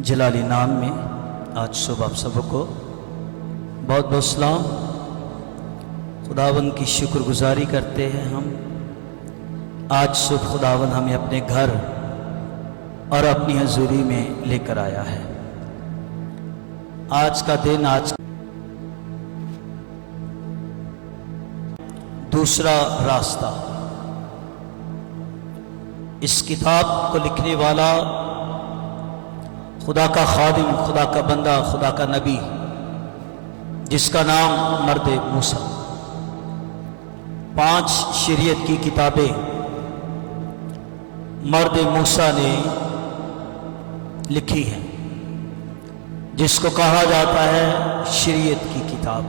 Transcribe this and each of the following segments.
जलाली नाम में आज सुबह आप सबको बहुत बहुत सलाम। खुदावंद की शुक्रगुजारी करते हैं हम। आज सुबह खुदावंद हमें अपने घर और अपनी हजूरी में लेकर आया है। आज का दिन, आज दूसरा रास्ता। इस किताब को लिखने वाला खुदा का खादिम, खुदा का बंदा, खुदा का नबी, जिसका नाम मर्द मूसा। 5 शरीयत की किताबें मर्द मूसा ने लिखी हैं, जिसको कहा जाता है शरीयत की किताब।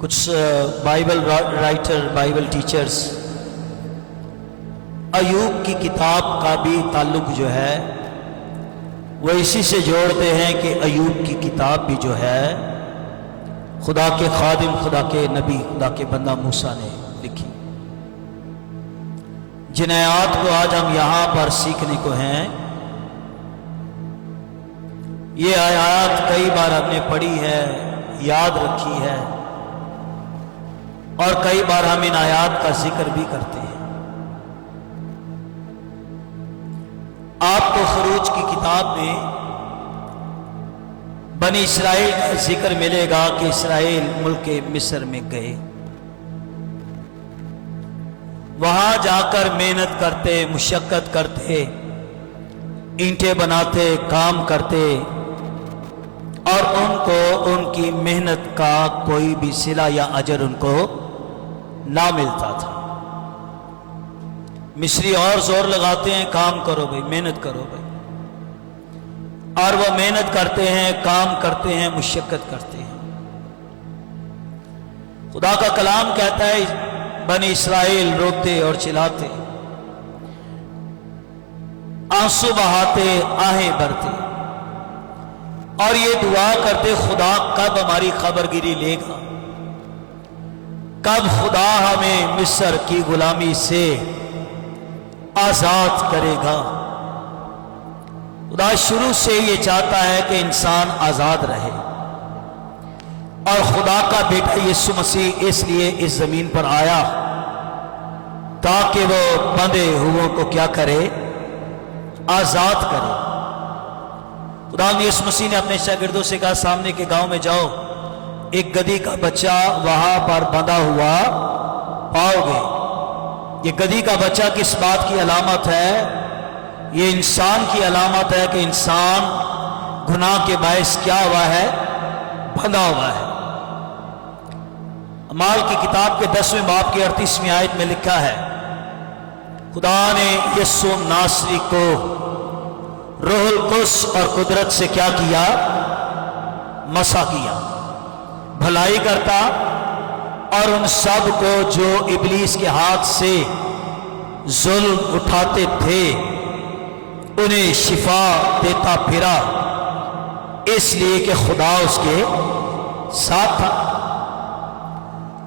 कुछ Bible writer, Bible teachers Ayub की किताब का भी ताल्लुक जो है वो इसी से जोड़ते हैं कि अयूब की किताब भी जो है खुदा के खादिम, खुदा के नबी, खुदा के बंदा मूसा ने लिखी। जिन आयात को आज हम यहाँ पर सीखने को हैं, ये आयात कई बार हमने पढ़ी है, याद रखी है, और कई बार हम इन आयात का जिक्र भी करते हैं। आपको खरूज की किताब में बनी इसराइल का जिक्र मिलेगा कि इसराइल मुल्क मिस्र में गए, वहां जाकर मेहनत करते, मुशक्कत करते, ईंटें बनाते, काम करते, और उनको उनकी मेहनत का कोई भी सिला या अजर उनको ना मिलता था। मिस्री और जोर लगाते हैं, काम करो भाई, मेहनत करो भाई, और वो मेहनत करते हैं, काम करते हैं, मुशक्कत करते हैं। खुदा का कलाम कहता है बनी इसराइल रोते और चिल्लाते, आंसू बहाते, आहें भरते, और ये दुआ करते, खुदा कब हमारी खबरगिरी लेगा, कब खुदा हमें मिस्र की गुलामी से आजाद करेगा। खुदा शुरू से ये चाहता है कि इंसान आजाद रहे, और खुदा का बेटा यीशु मसीह इसलिए इस जमीन पर आया ताकि वो बंधे हुओं को क्या करे, आजाद करे। खुदा यीशु मसीह ने अपने शागिर्दों से कहा, सामने के गांव में जाओ, एक गधी का बच्चा वहां पर बंधा हुआ पाओगे। ये गधी का बच्चा किस बात की अलामत है? ये इंसान की अलामत है कि इंसान गुनाह के बायस क्या हुआ है, बंधा हुआ है। अमाल की किताब के 10वें बाब की 38वीं आयत में लिखा है, खुदा ने यीशु नासरी को रूहुल कुद्स और कुदरत से क्या किया, मसा किया, भलाई करता, और उन सब को जो इब्लीस के हाथ से जुल्म उठाते थे उन्हें शिफा देता फिरा, इसलिए कि खुदा उसके साथ था।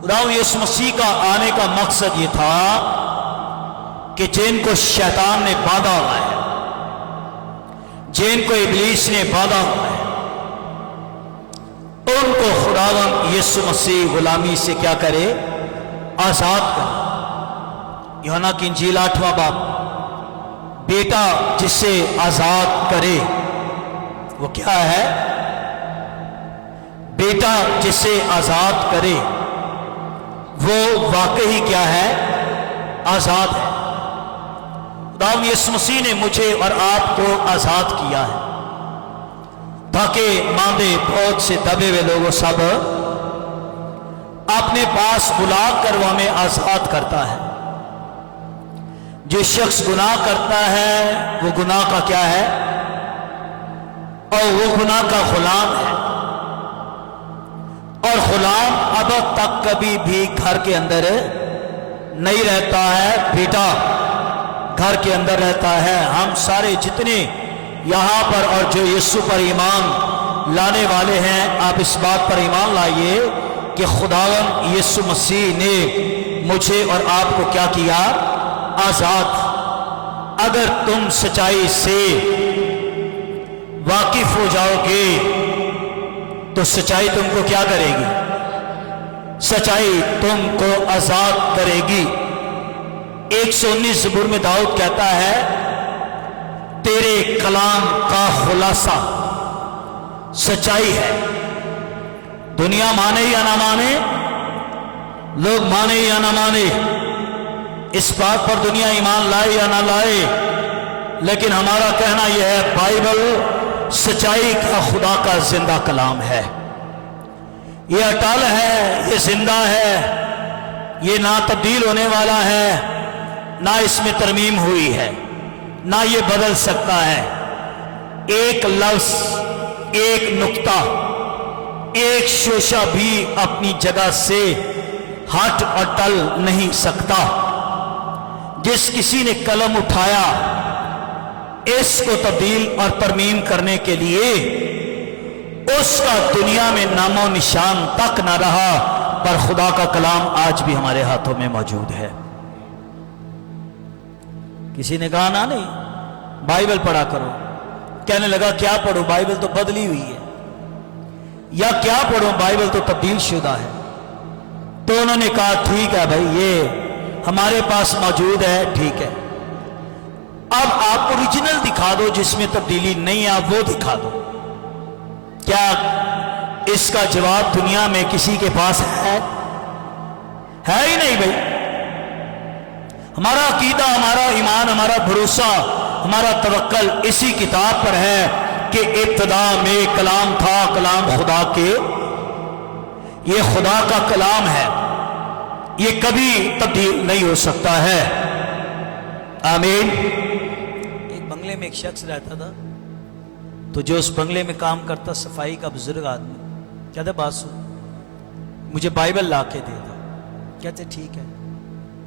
खुदा यीशु मसीह का आने का मकसद ये था कि जिनको शैतान ने बांधा हुआ है, जिनको इब्लीस ने बांधा हुआ है, उनको खुदावंद यीशु मसीह गुलामी से क्या करे, आजाद करे। यूहन्ना की इंजील 8वां बाब, बेटा जिसे आजाद करे वो क्या है, बेटा जिसे आजाद करे वो वाकई क्या है, आजाद है। खुदावंद यीशु मसीह ने मुझे और आपको आजाद किया है ताकि मांदे बहुत से दबे हुए लोगों सब अपने पास बुला कर वो हमें आजाद करता है। जो शख्स गुनाह करता है वो गुनाह का क्या है, और वो गुनाह का गुलाम है, और गुलाम अब तक कभी भी घर के अंदर नहीं रहता है, बेटा घर के अंदर रहता है। हम सारे जितने यहाँ पर और जो यीशु पर ईमान लाने वाले हैं, आप इस बात पर ईमान लाइए कि खुदावंद यीशु मसीह ने मुझे और आपको क्या किया, आजाद। अगर तुम सच्चाई से वाकिफ हो जाओगे तो सच्चाई तुमको क्या करेगी? सच्चाई तुमको आजाद करेगी। 119 ज़बूर में दाऊद कहता है, तेरे कलाम का खुलासा सच्चाई है। दुनिया माने या ना माने, लोग माने या ना माने, इस बात पर दुनिया ईमान लाए या ना लाए, लेकिन हमारा कहना यह है, बाइबल सच्चाई का खुदा का जिंदा कलाम है। ये अटल है, ये जिंदा है, ये ना तब्दील होने वाला है, ना इसमें तरमीम हुई है, ना ये बदल सकता है। एक लफ्ज, एक नुक्ता, एक शोशा भी अपनी जगह से हट और टल नहीं सकता। जिस किसी ने कलम उठाया इसको तब्दील और तरमीम करने के लिए, उसका दुनिया में नामो निशान तक ना रहा, पर खुदा का कलाम आज भी हमारे हाथों में मौजूद है। किसी ने कहा ना, नहीं बाइबल पढ़ा करो। कहने लगा क्या पढ़ो, बाइबल तो बदली हुई है, या क्या पढ़ो, बाइबल तो तब्दील शुदा है। तो उन्होंने कहा ठीक है भाई, ये हमारे पास मौजूद है, ठीक है, अब आप ओरिजिनल दिखा दो जिसमें तब्दीली नहीं है, आप वो दिखा दो। क्या इसका जवाब दुनिया में किसी के पास है ही नहीं भाई। हमारा अकीदा, हमारा ईमान, हमारा भरोसा, हमारा तवक्कल इसी किताब पर है कि इब्तिदा में कलाम था, कलाम खुदा के, ये खुदा का कलाम है, ये कभी तब्दील नहीं हो सकता है। आमीन। एक बंगले में एक शख्स रहता था, तो जो उस बंगले में काम करता, सफाई का बुजुर्ग आदमी, कहते बात सुन, मुझे बाइबल ला के दे दो। कहते ठीक है।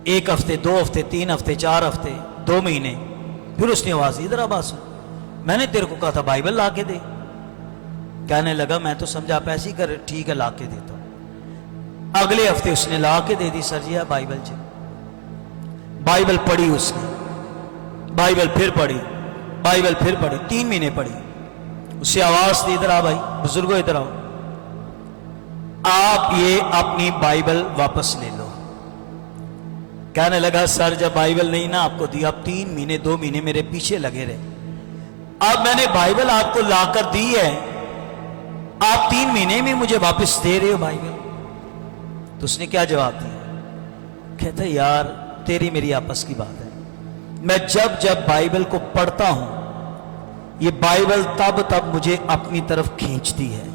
1 हफ्ते, 2 हफ्ते, 3 हफ्ते, 4 हफ्ते, 2 महीने, फिर उसने आवाज, इधर आ बात सुन, मैंने तेरे को कहा था बाइबल ला के दे। कहने लगा मैं तो समझा आप ऐसे ही कर, ठीक है ला के देता हूं। अगले हफ्ते उसने ला के दे दी, सर जी है बाइबल जी। बाइबल पढ़ी उसने, बाइबल फिर पढ़ी, बाइबल फिर पढ़ी, 3 महीने पढ़ी। उससे आवाज दी, इधर आ भाई, बुजुर्गो इधर आओ, आप ये अपनी बाइबल वापस ले लो। कहने लगा सर जब बाइबल नहीं ना आपको दी, आप 3 महीने 2 महीने मेरे पीछे लगे रहे, अब मैंने बाइबल आपको लाकर दी है, आप 3 महीने में मुझे वापस दे रहे हो बाइबल। तो उसने क्या जवाब दिया? कहता यार तेरी मेरी आपस की बात है, मैं जब जब बाइबल को पढ़ता हूं, ये बाइबल तब तब मुझे अपनी तरफ खींचती है,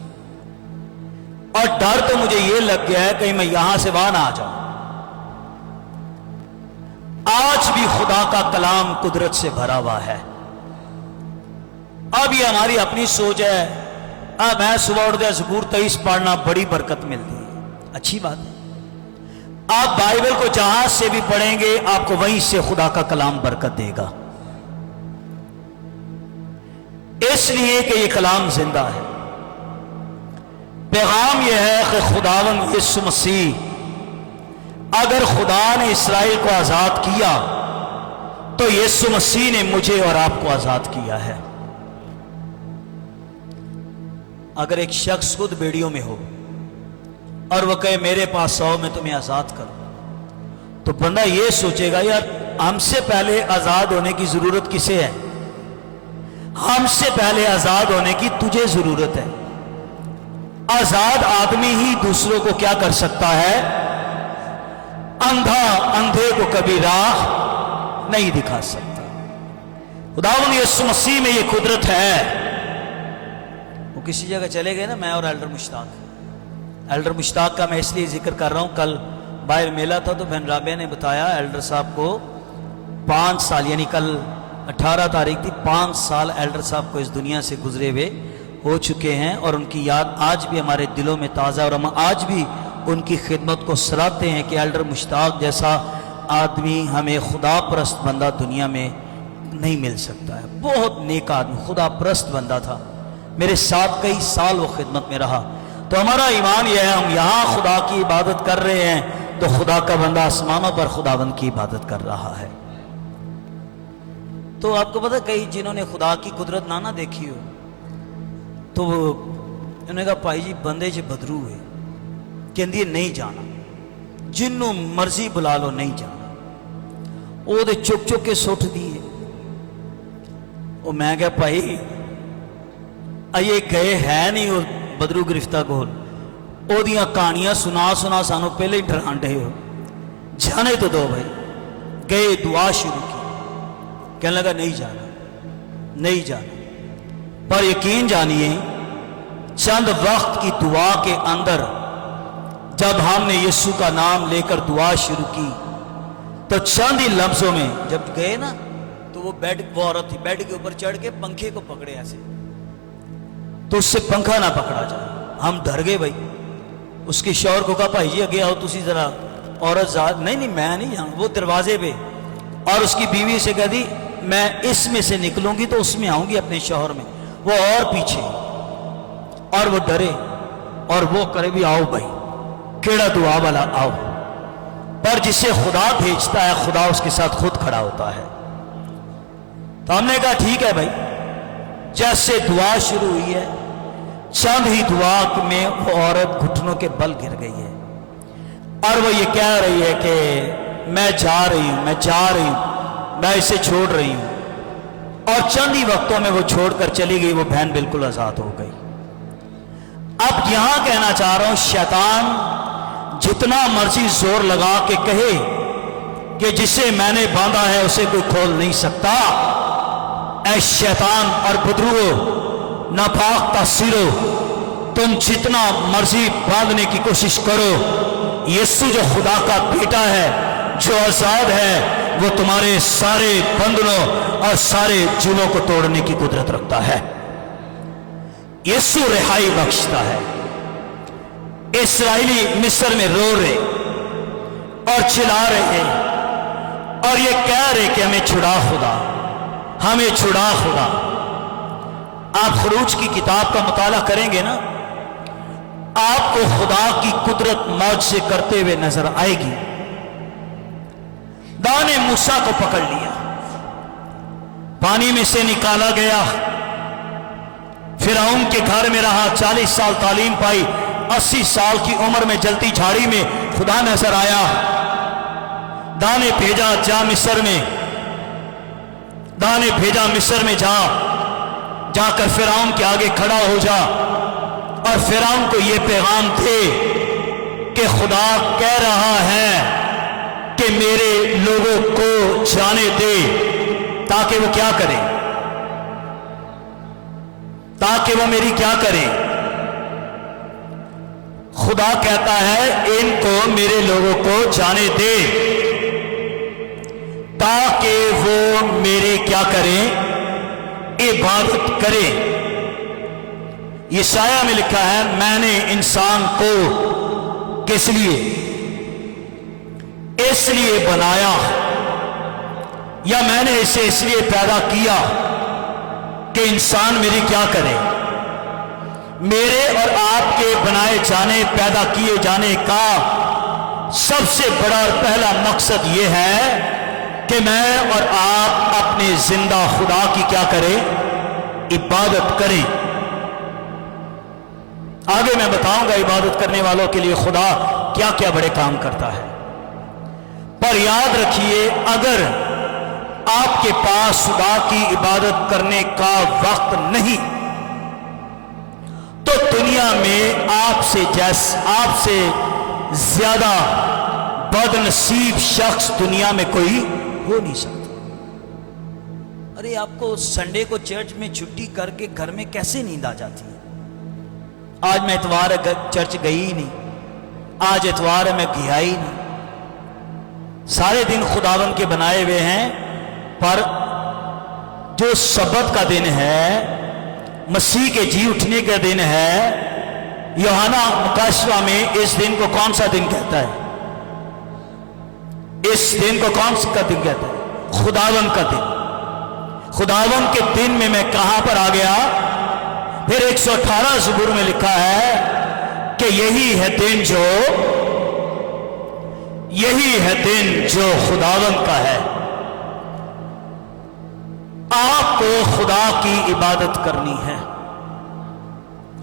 और डर तो मुझे ये लग गया है कहीं मैं यहां से वहां ना आ जाऊं। आज भी खुदा का कलाम कुदरत से भरा हुआ है। अब ये हमारी अपनी सोच है, अब मैं सुबह उठ गया ज़बूर 23 पढ़ना, बड़ी बरकत मिलती है, अच्छी बात है। आप बाइबल को जहां से भी पढ़ेंगे आपको वहीं से खुदा का कलाम बरकत देगा, इसलिए कि ये कलाम जिंदा है। पैगाम यह है कि खुदावंद यीशु मसीह, अगर खुदा ने इस्राएल को आजाद किया तो यीशु मसीह ने मुझे और आपको आजाद किया है। अगर एक शख्स खुद बेड़ियों में हो और वह कहे मेरे पास आओ मैं तुम्हें आजाद करूं, तो बंदा यह सोचेगा यार हमसे पहले आजाद होने की जरूरत किसे है? हमसे पहले आजाद होने की तुझे जरूरत है। आजाद आदमी ही दूसरों को क्या कर सकता है? अंधा अंधे को कभी राह नहीं दिखा सकता। खुदावंद यीशु मसीह में ये कुदरत है। वो किसी जगह चले गए ना, मैं और एल्डर मुश्ताक का मैं इसलिए जिक्र कर रहा हूं, कल बाहर मेला था तो बहन राबिया ने बताया एल्डर साहब को 5 साल, यानी कल 18 तारीख थी, 5 साल एल्डर साहब को इस दुनिया से गुजरे हुए हो चुके हैं, और उनकी याद आज भी हमारे दिलों में ताज़ा, और हम आज भी उनकी खिदमत को सराहते हैं कि एल्डर मुश्ताक जैसा आदमी, हमें खुदा परस्त बंदा दुनिया में नहीं मिल सकता है। बहुत नेक आदमी, खुदा परस्त बंदा था, मेरे साथ कई साल वो खिदमत में रहा। तो हमारा ईमान यह है, हम यहाँ खुदा की इबादत कर रहे हैं तो खुदा का बंदा आसमानों पर खुदावंद की इबादत कर रहा है। तो आपको पता, कई जिन्होंने खुदा की कुदरत ना देखी हो, तो उन्होंने कहा भाई जी बंदे च बदरू है, कहती है नहीं जाना, जिन्हों मर्जी बुला लो नहीं जाना। वो चुक चुक के सुट दिए। वो मैं क्या भाई अजे गए है नहीं वो बदरू गिरफ्ता कोल, ओदियां कहानियां सुना सुना सानू पहले ही डरान डे हो, जाने तो दो भाई। गए, दुआ शुरू की, कहने लगा नहीं जाना नहीं जाना। पर यकीन जानिए चंद वक्त की दुआ के अंदर जब हमने यीशु का नाम लेकर दुआ शुरू की तो चंद ही लफ्जों में जब गए ना तो वो औरत थी, बेड के ऊपर चढ़ के पंखे को पकड़े ऐसे, तो उससे पंखा ना पकड़ा जाए। हम डर गए भाई। उसके शौहर को कहा भाई जी अगे आओ तुसी जरा, औरत नहीं नहीं मैं नहीं जाऊँ। वो दरवाजे पे, और उसकी बीवी से कह दी मैं इसमें से निकलूंगी तो उसमें आऊंगी अपने शौहर में। वो और पीछे, और वो डरे और वो करे भी आओ भाई केड़ा दुआ वाला आओ। पर जिसे खुदा भेजता है खुदा उसके साथ खुद खड़ा होता है। तो हमने कहा ठीक है भाई। जैसे दुआ शुरू हुई है चंद ही दुआ में वो औरत घुटनों के बल गिर गई है और वो ये कह रही है कि मैं जा रही हूं, मैं जा रही हूं, मैं इसे छोड़ रही हूं। और चंद ही वक्तों में वो छोड़कर चली गई। वो बहन बिल्कुल आजाद हो गई। अब यहां कहना चाह रहा हूं, शैतान जितना मर्जी जोर लगा के कहे कि जिसे मैंने बांधा है उसे कोई खोल नहीं सकता, ऐ शैतान और बदरुओ, नापाक तासीरो, तुम जितना मर्जी बांधने की कोशिश करो, यीशु जो खुदा का बेटा है, जो आजाद है, वो तुम्हारे सारे बंधनों और सारे जुलों को तोड़ने की कुदरत रखता है। यीशु रिहाई बख्शता है। इस्राएली मिस्र में रो रहे और चिल्ला रहे हैं और ये कह रहे कि हमें छुड़ा खुदा, हमें छुड़ा खुदा। आप खरूज की किताब का मुताला करेंगे ना, आपको खुदा की कुदरत मौज से करते हुए नजर आएगी। खुदा ने मूसा को पकड़ लिया, पानी में से निकाला गया, फिरौन के घर में रहा, 40 साल तालीम पाई, 80 साल की उम्र में जलती झाड़ी में खुदा नजर आया। दाने भेजा जा मिस्र में, दाने भेजा मिस्र में जाकर फिरौन के आगे खड़ा हो जा और फिरौन को यह पैगाम दे कि खुदा कह रहा है कि मेरे लोगों को जाने दे, ताकि वो क्या करे, ताकि वो मेरी क्या करे। खुदा कहता है इनको मेरे लोगों को जाने दे ताकि वो मेरी क्या करें, इबादत करें। यशाया में लिखा है मैंने इंसान को किस लिए, इसलिए बनाया, या मैंने इसे इसलिए पैदा किया कि इंसान मेरी क्या करे। मेरे और आपके बनाए जाने, पैदा किए जाने का सबसे बड़ा और पहला मकसद यह है कि मैं और आप अपने जिंदा खुदा की क्या करें, इबादत करें। आगे मैं बताऊंगा इबादत करने वालों के लिए खुदा क्या क्या बड़े काम करता है। पर याद रखिए, अगर आपके पास खुदा की इबादत करने का वक्त नहीं तो दुनिया में आपसे ज्यादा बदनसीब शख्स दुनिया में कोई हो नहीं सकता। अरे आपको संडे को चर्च में छुट्टी करके घर में कैसे नींद आ जाती है? आज मैं इतवार है चर्च गई ही नहीं, आज इतवार है मैं गया ही नहीं। सारे दिन खुदावन के बनाए हुए हैं, पर जो सब्बत का दिन है, मसीह के जी उठने का दिन है, यूहन्ना मुकाशवा में इस दिन को कौन सा दिन कहता है? इस दिन को कौन सा दिन कहता है? खुदावन का दिन। खुदावन के दिन में मैं कहां पर आ गया? फिर 118 ज़बूर में लिखा है कि यही है दिन जो खुदावन का है। आपको खुदा की इबादत करनी है।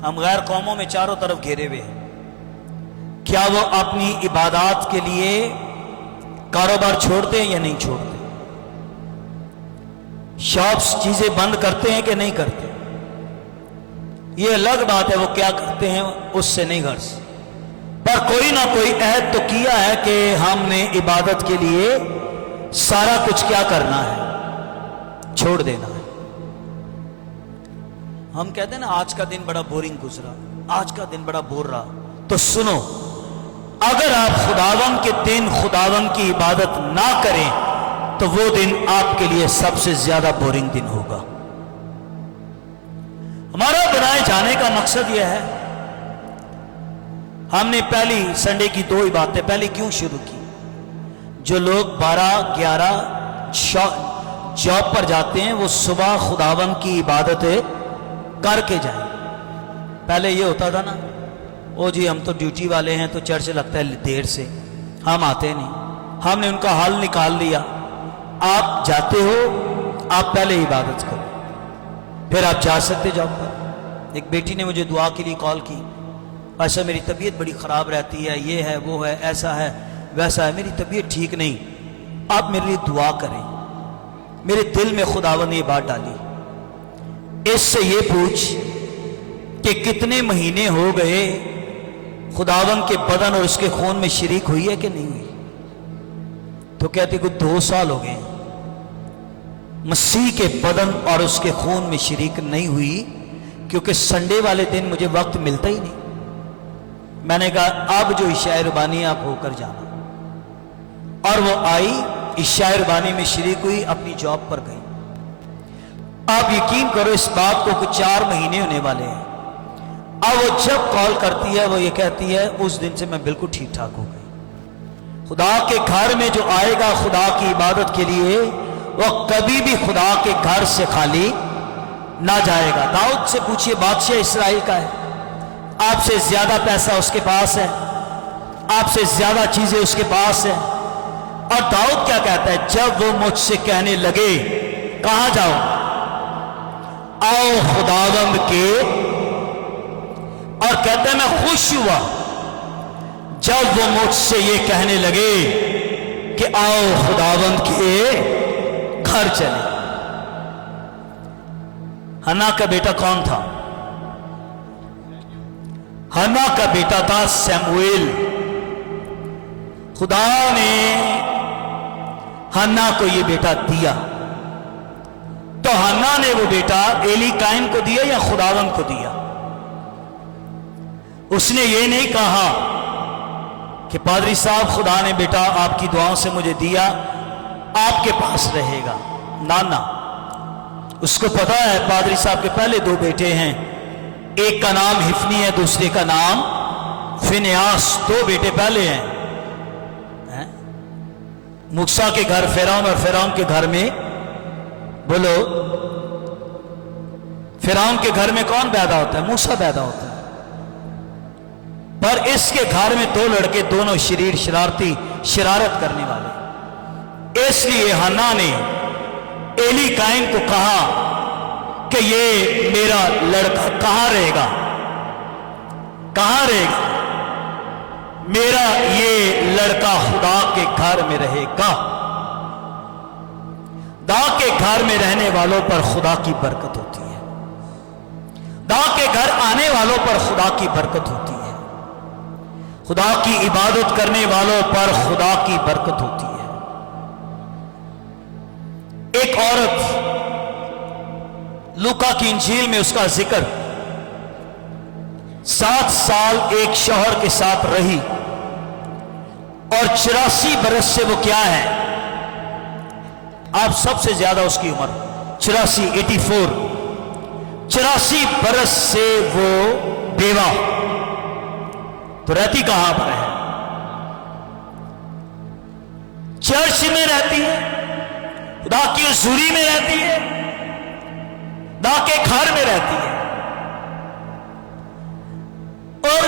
ہم غیر قوموں میں چاروں طرف گھیرے ہوئے ہیں، کیا وہ اپنی عبادات کے لیے کاروبار چھوڑتے ہیں یا نہیں چھوڑتے؟ شاپس چیزیں بند کرتے ہیں کہ نہیں کرتے؟ یہ الگ بات ہے وہ کیا کرتے ہیں، اس سے نہیں غرض، پر کوئی نہ کوئی عہد تو کیا ہے کہ ہم نے عبادت کے لیے سارا کچھ کیا کرنا ہے، چھوڑ دینا ہے۔ ہم کہتے ہیں نا آج کا دن بڑا بورنگ گزرا، آج کا دن بڑا بور رہا، تو سنو، اگر آپ خداوند کے دن خداوند کی عبادت نہ کریں تو وہ دن آپ کے لیے سب سے زیادہ بورنگ دن ہوگا۔ ہمارا بنائے جانے کا مقصد یہ ہے، ہم نے پہلی سنڈے کی 2 عبادتیں پہلی کیوں شروع کی؟ جو لوگ 12-11 جاب پر جاتے ہیں وہ صبح خداوند کی عبادتیں کر کے جائیں۔ پہلے یہ ہوتا تھا نا، او جی ہم تو ڈیوٹی والے ہیں تو چرچ لگتا ہے دیر سے، ہم آتے نہیں۔ ہم نے ان کا حل نکال لیا، آپ جاتے ہو آپ پہلے عبادت کرو، پھر آپ جا سکتے جاب پر۔ ایک بیٹی نے مجھے دعا کے لیے کال کی، ایسا میری طبیعت بڑی خراب رہتی ہے، یہ ہے وہ ہے، ایسا ہے ویسا ہے، میری طبیعت ٹھیک نہیں، آپ میرے لیے دعا کریں۔ میرے دل میں خداوند نے یہ بات ڈالی، اس سے یہ پوچھ کہ کتنے مہینے ہو گئے خداوند کے بدن اور اس کے خون میں شریک ہوئی ہے کہ نہیں ہوئی؟ تو کہتے کہ 2 سال ہو گئے مسیح کے بدن اور اس کے خون میں شریک نہیں ہوئی، کیونکہ سنڈے والے دن مجھے وقت ملتا ہی نہیں۔ میں نے کہا اب جو عشاء ربانی آپ ہو کر جانا، اور وہ آئی عشاء ربانی میں شریک ہوئی، اپنی جاب پر گئی۔ آپ یقین کرو اس بات کو کچھ 4 مہینے ہونے والے ہیں، اب وہ جب کال کرتی ہے وہ یہ کہتی ہے اس دن سے میں بالکل ٹھیک ٹھاک ہو گئی۔ خدا کے گھر میں جو آئے گا خدا کی عبادت کے لیے، وہ کبھی بھی خدا کے گھر سے خالی نہ جائے گا۔ داؤد سے پوچھئے، بادشاہ اسرائیل کا ہے، آپ سے زیادہ پیسہ اس کے پاس ہے، آپ سے زیادہ چیزیں اس کے پاس ہیں، اور داؤد کیا کہتا ہے؟ جب وہ مجھ سے کہنے لگے کہاں جاؤ، آؤ خداوند کے، اور کہتا ہے میں خوش ہوا جب وہ مجھ سے یہ کہنے لگے کہ آؤ خداوند کے گھر چلے۔ ہنا کا بیٹا کون تھا؟ ہنا کا بیٹا تھا سیموئیل۔ خدا نے ہنا کو یہ بیٹا دیا، تو ہنا نے وہ بیٹا ایلی کائن کو دیا یا خداوند کو دیا؟ اس نے یہ نہیں کہا کہ پادری صاحب خدا نے بیٹا آپ کی دعاؤں سے مجھے دیا، آپ کے پاس رہے گا، نانا۔ اس کو پتا ہے پادری صاحب کے پہلے 2 بیٹے ہیں، ایک کا نام حفنی ہے، دوسرے کا نام فنیاس، 2 بیٹے پہلے ہیں۔ موسیٰ کے گھر فرعون اور فرعون کے گھر میں، بولو فرعون کے گھر میں کون پیدا ہوتا ہے؟ موسیٰ پیدا ہوتا ہے، پر اس کے گھر میں 2 لڑکے، دونوں شریر، شرارتی، شرارت کرنے والے۔ اس لیے ہنا نے ایلی کائن کو کہا کہ یہ میرا لڑکا کہاں رہے گا، کہاں رہے گا؟ میرا یہ لڑکا خدا کے گھر میں رہے گا۔ خدا کے گھر میں رہنے والوں پر خدا کی برکت ہوتی ہے، خدا کے گھر آنے والوں پر خدا کی برکت ہوتی ہے، خدا کی عبادت کرنے والوں پر خدا کی برکت ہوتی ہے۔ ایک عورت لوکا کی انجیل میں اس کا ذکر، 7 سال ایک شوہر کے ساتھ رہی اور 84 برس سے وہ کیا ہے؟ آپ سب سے زیادہ اس کی عمر 84 برس سے وہ بیوہ، تو رہتی کہاں پر ہے؟ چرچ میں رہتی ہے، خدا کی حضوری میں رہتی ہے، خدا کے گھر میں رہتی ہے، اور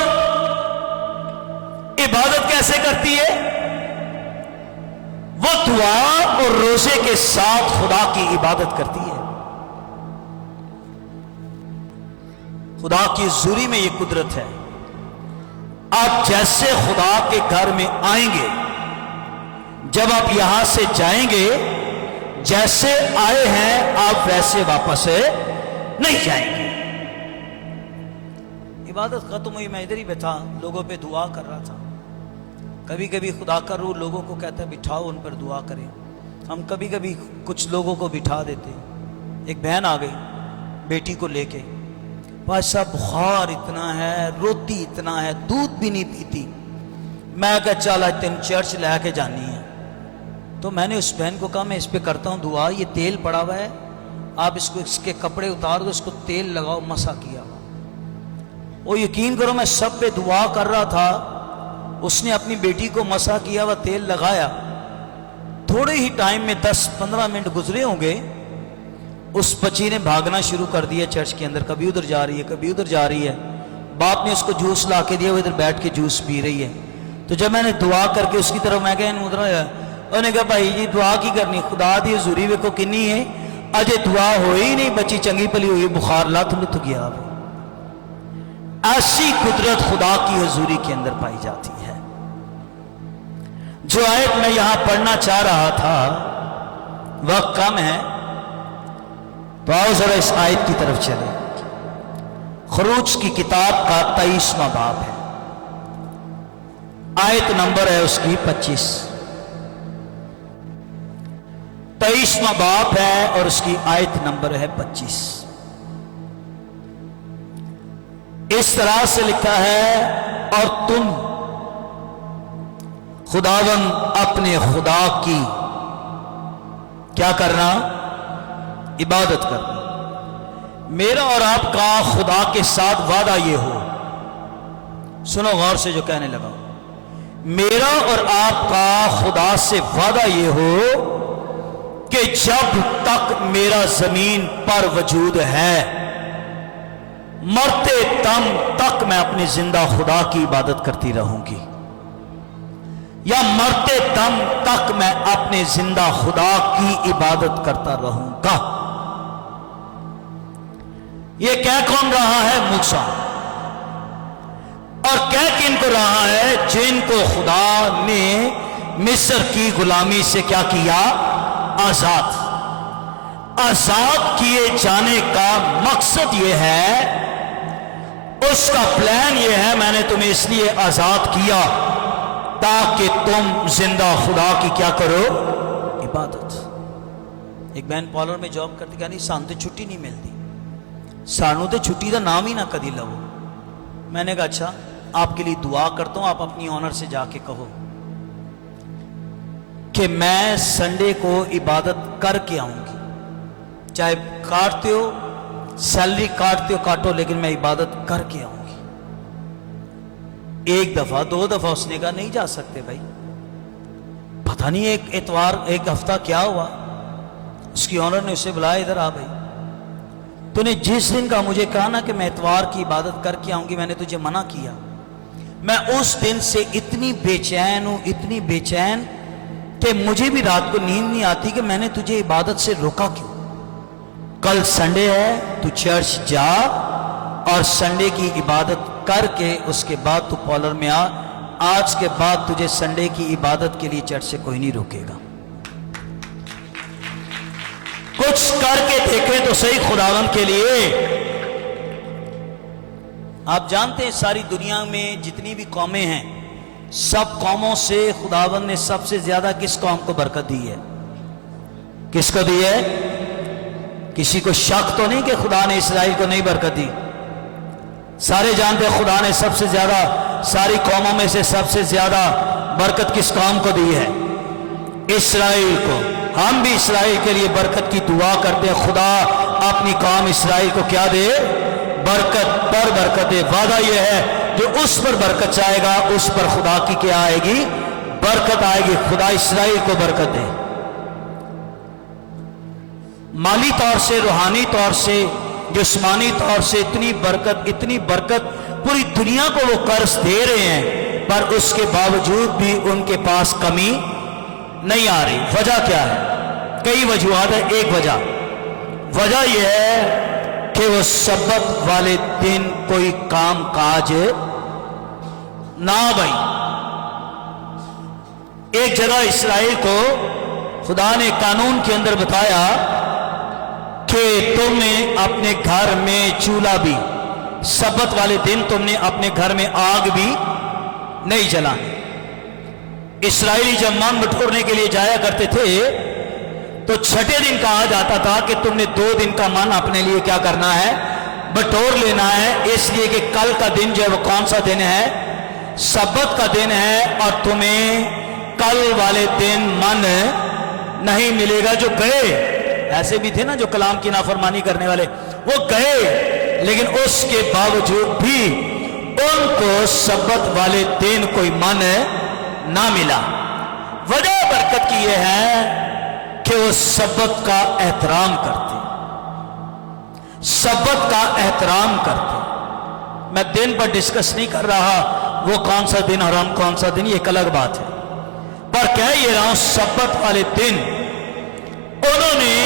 عبادت کیسے کرتی ہے؟ وہ دعا اور روزے کے ساتھ خدا کی عبادت کرتی ہے۔ خدا کی حضوری میں یہ قدرت ہے. آپ جیسے خدا کے گھر میں آئیں گے، جب آپ یہاں سے جائیں گے، جیسے آئے ہیں آپ ویسے واپس نہیں جائیں گے. عبادت ختم ہوئی، میں ادھر ہی بیٹھا لوگوں پہ دعا کر رہا تھا. کبھی کبھی خدا کا روح لوگوں کو کہتا ہے بٹھاؤ، ان پر دعا کریں. ہم کبھی کبھی کچھ لوگوں کو بٹھا دیتے. ایک بہن آ گئی بیٹی کو لے کے، پاش صاحب بخار اتنا ہے، روتی اتنا ہے، دودھ بھی نہیں پیتی. میں کہا چل آج تین چرچ لے کے جانی ہے. تو میں نے اس بہن کو کہا میں اس پہ کرتا ہوں دعا، یہ تیل پڑا ہوا ہے، آپ اس کے کپڑے اتار دو، اس کو تیل لگاؤ. مسا کیا. وہ یقین کرو میں سب پہ دعا کر رہا تھا، اس نے اپنی بیٹی کو مسا کیا، وہ تیل لگایا. تھوڑے ہی ٹائم میں 10-15 منٹ گزرے ہوں گے، اس بچی نے بھاگنا شروع کر دیا چرچ کے اندر. کبھی ادھر جا رہی ہے، کبھی ادھر جا رہی ہے. باپ نے اس کو جوس لا کے دیا، وہ ادھر بیٹھ کے جوس پی رہی ہے. تو جب میں نے دعا کر کے اس کی طرف میں کہا انہوں نے کہا بھائی جی دعا کی کرنی، خدا دی حضوری ویکھو کنی ہے، اجے دعا ہوئی نہیں، بچی چنگی پلی ہوئی، بخار لت گیا. ایسی قدرت خدا کی حضوری کے اندر پائی جاتی ہے. جو آیت میں یہاں پڑھنا چاہ رہا تھا، وقت کم ہے تو آؤ ذرا اس آیت کی طرف چلیں. خروج کی کتاب کا 23واں باب ہے، آیت نمبر ہے اس کی 25. 23واں باب ہے اور اس کی آیت نمبر ہے 25. اس طرح سے لکھا ہے، اور تم خداوند اپنے خدا کی کیا کرنا؟ عبادت کرنا. میرا اور آپ کا خدا کے ساتھ وعدہ یہ ہو، سنو غور سے جو کہنے لگا، میرا اور آپ کا خدا سے وعدہ یہ ہو کہ جب تک میرا زمین پر وجود ہے، مرتے دم تک میں اپنے زندہ خدا کی عبادت کرتی رہوں گی، یا مرتے دم تک میں اپنے زندہ خدا کی عبادت کرتا رہوں گا. یہ کہہ کون رہا ہے؟ موسیٰ. اور کہہ کن کو رہا ہے؟ جن کو خدا نے مصر کی غلامی سے کیا کیا؟ آزاد کیے جانے کا مقصد یہ ہے، اس کا پلان یہ ہے، میں نے تمہیں اس لیے آزاد کیا تاکہ تم زندہ خدا کی کیا کرو؟ عبادت. ایک بہن پارلر میں جاب کرتی، کہا نہیں سانو تے چھٹی نہیں ملتی، سانو تے چھٹی کا نام ہی نہ کدی لو. میں نے کہا اچھا آپ کے لیے دعا کرتا ہوں، آپ اپنی آنر سے جا کے کہو کہ میں سنڈے کو عبادت کر کے آؤں گی، چاہے کاٹتے ہو سیلری کاٹتے ہو کاٹو، لیکن میں عبادت کر کے آؤں گی. ایک دفعہ 2 دفعہ اس نے کہا نہیں جا سکتے بھائی. پتہ نہیں ایک اتوار ایک ہفتہ کیا ہوا، اس کی آنر نے اسے بلایا، ادھر آ بھائی، تو نے جس دن کا مجھے کہا نا کہ میں اتوار کی عبادت کر کے آؤں گی، میں نے تجھے منع کیا. میں اس دن سے اتنی بے چین ہوں، اتنی بے چین کہ مجھے بھی رات کو نیند نہیں آتی کہ میں نے تجھے عبادت سے روکا کیوں. کل سنڈے ہے، تو چرچ جا اور سنڈے کی عبادت کر کے اس کے بعد تو پارلر میں آ. آج کے بعد تجھے سنڈے کی عبادت کے لیے چرچ سے کوئی نہیں روکے گا. کچھ کر کے دیکھیں تو صحیح خداوند کے لیے. آپ جانتے ہیں ساری دنیا میں جتنی بھی قومیں ہیں، سب قوموں سے خداوند نے سب سے زیادہ کس قوم کو برکت دی ہے؟ کس کو دی ہے؟ کسی کو شک تو نہیں کہ خدا نے اسرائیل کو نہیں برکت دی؟ سارے جانتے ہیں خدا نے سب سے زیادہ، ساری قوموں میں سے سب سے زیادہ برکت کس قوم کو دی ہے؟ اسرائیل کو. ہم بھی اسرائیل کے لیے برکت کی دعا کرتے ہیں، خدا اپنی قوم اسرائیل کو کیا دے؟ برکت پر برکت دے. وعدہ یہ ہے جو اس پر برکت چاہے گا اس پر خدا کی کیا آئے گی؟ برکت آئے گی. خدا اسرائیل کو برکت دے. مالی طور سے، روحانی طور سے، جسمانی طور سے اتنی برکت پوری دنیا کو وہ قرض دے رہے ہیں، پر اس کے باوجود بھی ان کے پاس کمی نہیں آ رہی. وجہ کیا ہے؟ کئی وجوہات ہے. ایک وجہ یہ ہے کہ وہ سبت والے دن کوئی کام کاج نہ بھائی. ایک جگہ اسرائیل کو خدا نے قانون کے اندر بتایا کہ تم نے اپنے گھر میں چولہا بھی، سبت والے دن تم نے اپنے گھر میں آگ بھی نہیں جلانی. اسرائیلی جب من بٹورنے کے لیے جایا کرتے تھے تو چھٹے دن کہا جاتا تھا کہ تم نے 2 دن کا من اپنے لیے کیا کرنا ہے، بٹور لینا ہے، اس لیے کہ کل کا دن جو ہے وہ کون سا دن ہے، سبت کا دن ہے، اور تمہیں کل والے دن من نہیں ملے گا. جو گئے ایسے بھی تھے نا جو کلام کی نافرمانی کرنے والے، وہ گئے لیکن اس کے باوجود بھی ان کو سبت والے دن کوئی من نہ ملا. وجہ برکت کی یہ ہے کہ وہ سبت کا احترام کرتے، سبت کا احترام کرتے. میں دن پر ڈسکس نہیں کر رہا وہ کون سا دن حرام کون سا دن، یہ ایک الگ بات ہے، پر کہہ یہ رہا ہوں سبت والے دن انہوں نے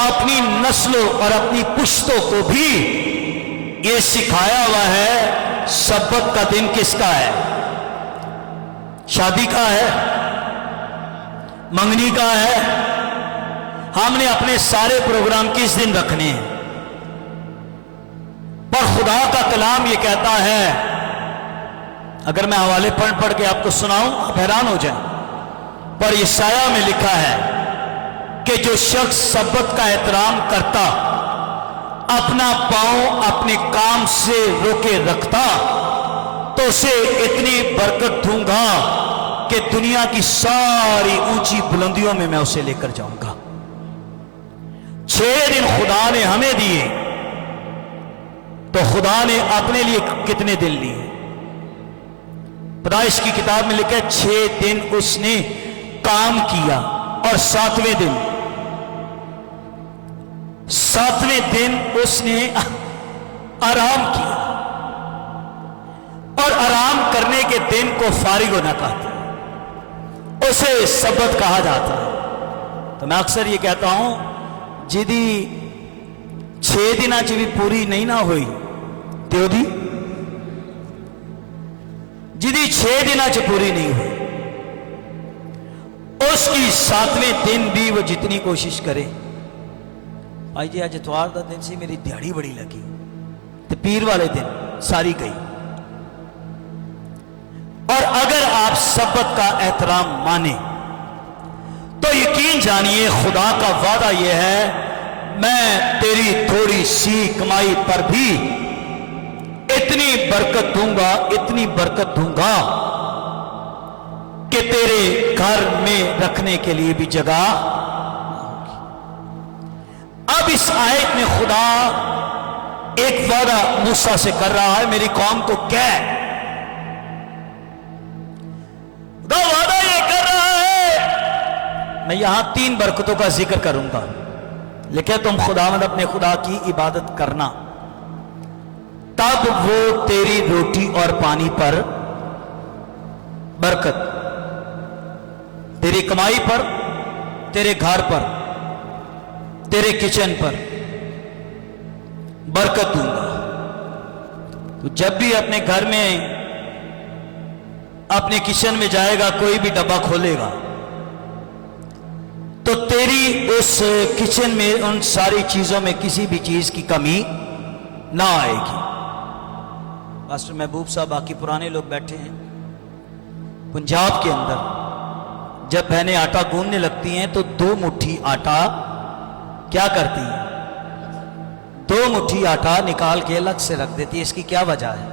اپنی نسلوں اور اپنی پشتوں کو بھی یہ سکھایا ہوا ہے سبت کا دن کس کا ہے، شادی کا ہے، منگنی کا ہے. ہم نے اپنے سارے پروگرام کس دن رکھنے ہیں، پر خدا کا کلام یہ کہتا ہے، اگر میں حوالے پڑھ کے آپ کو سناؤں آپ حیران ہو جائیں، پر یسایہ میں لکھا ہے کہ جو شخص سبت کا احترام کرتا، اپنا پاؤں اپنے کام سے روکے رکھتا، تو اسے اتنی برکت دوں گا کہ دنیا کی ساری اونچی بلندیوں میں اسے لے کر جاؤں گا. 6 دن خدا نے ہمیں دیے تو خدا نے اپنے لیے کتنے دن لیے؟ پیدائش کی کتاب میں لکھا ہے 6 دن اس نے کام کیا اور 7ویں دن اس نے آرام کیا، اور آرام کرنے کے دن کو فارغ ہونا کہتے ہیں، اسے سبت کہا جاتا ہے. تو میں اکثر یہ کہتا ہوں جدی 6 دن بھی پوری نہیں نہ ہوئی تو جدی 6 دن پوری نہیں ہوئی اس کی 7ویں دن بھی وہ جتنی کوشش کرے. آئی جی آج اتوار دا دن سی میری دیہڑی بڑی لگی تو پیر والے دن ساری گئی. اور اگر آپ سبت کا احترام مانیں تو یقین جانیے خدا کا وعدہ یہ ہے، میں تیری تھوڑی سی کمائی پر بھی اتنی برکت دوں گا، اتنی برکت دوں گا کہ تیرے گھر میں رکھنے کے لیے بھی جگہ. اب اس آیت میں خدا ایک وعدہ موسیٰ سے کر رہا ہے، میری قوم کو کہہ. خدا وعدہ یہ کر رہا ہے، میں یہاں 3 برکتوں کا ذکر کروں گا، لیکن تم خداوند اپنے خدا کی عبادت کرنا، تب وہ تیری روٹی اور پانی پر برکت، تیری کمائی پر، تیرے گھر پر، تیرے کچن پر برکت دوں گا. تو جب بھی اپنے گھر میں اپنے کچن میں جائے گا، کوئی بھی ڈبہ کھولے گا تو تیری اس کچن میں ان ساری چیزوں میں کسی بھی چیز کی کمی نہ آئے گی. پاسٹر محبوب صاحب باقی پرانے لوگ بیٹھے ہیں، پنجاب کے اندر جب بہنیں آٹا گوندنے لگتی ہیں تو 2 مٹھی آٹا کیا کرتی ہیں، 2 مٹھی آٹا نکال کے الگ سے رکھ دیتی ہے. اس کی کیا وجہ ہے؟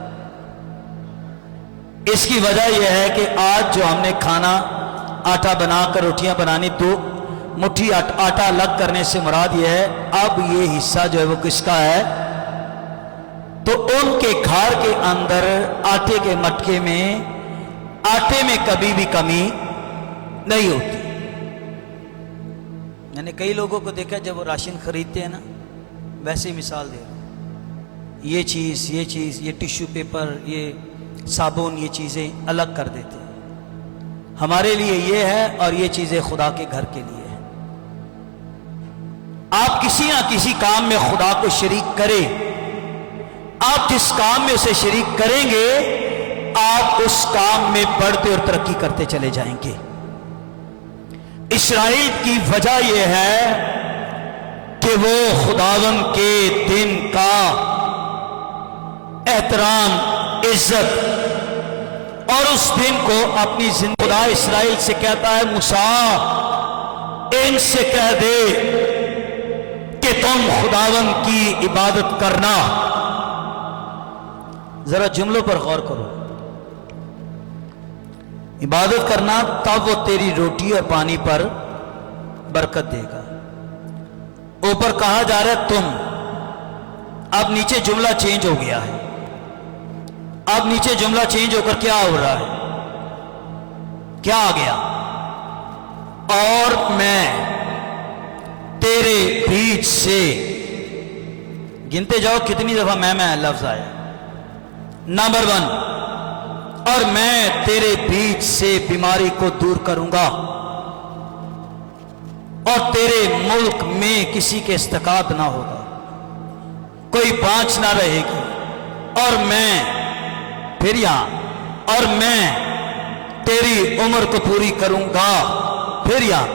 اس کی وجہ یہ ہے کہ آج جو ہم نے کھانا آٹا بنا کر روٹیاں بنانی، 2 مٹھی آٹا الگ کرنے سے مراد یہ ہے اب یہ حصہ جو ہے وہ کس کا ہے، تو ان کے گھر کے اندر آٹے کے مٹکے میں آٹے میں کبھی بھی کمی نہیں ہوتی. میں نے کئی لوگوں کو دیکھا جب وہ راشن خریدتے ہیں نا، ویسے مثال دے رہا ہوں، یہ چیز یہ ٹیشو پیپر، یہ صابن، یہ چیزیں الگ کر دیتے ہیں. ہمارے لیے یہ ہے اور یہ چیزیں خدا کے گھر کے لیے ہے. آپ کسی کسی نہ کسی کام میں خدا کو شریک کرے، آپ جس کام میں اسے شریک کریں گے آپ اس کام میں بڑھتے اور ترقی کرتے چلے جائیں گے۔ اسرائیل کی وجہ یہ ہے کہ وہ خداوند کے دن کا احترام، عزت اور اس دن کو اپنی زندگی، خدا اسرائیل سے کہتا ہے موسیٰ ان سے کہہ دے کہ تم خداوند کی عبادت کرنا۔ ذرا جملوں پر غور کرو، عبادت کرنا تب وہ تیری روٹی اور پانی پر برکت دے گا۔ اوپر کہا جا رہا ہے تم، اب نیچے جملہ چینج ہو گیا ہے، اب نیچے جملہ چینج ہو کر کیا ہو رہا ہے، کیا آ گیا؟ اور میں تیرے بیچ سے، گنتے جاؤ کتنی دفعہ میں لفظ آیا۔ نمبر 1، اور میں تیرے بیچ سے بیماری کو دور کروں گا اور تیرے ملک میں کسی کے استقامت نہ ہوگا، کوئی بانچ نہ رہے گی، اور میں پھر یہاں، اور میں تیری عمر کو پوری کروں گا، پھر یہاں،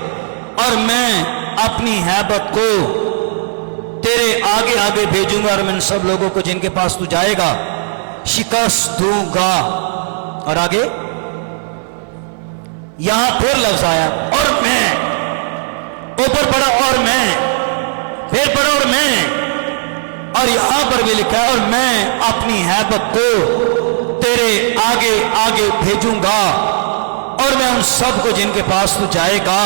اور میں اپنی ہیبت کو تیرے آگے آگے بھیجوں گا اور میں ان سب لوگوں کو جن کے پاس تو جائے گا شکست دوں گا۔ اور آگے یہاں پھر لفظ آیا اور میں، اوپر پڑھا اور میں، پھر پڑھا اور میں، اور یہاں پر بھی لکھا ہے اور میں اپنی ہیبت کو تیرے آگے آگے بھیجوں گا اور میں ان سب کو جن کے پاس تو جائے گا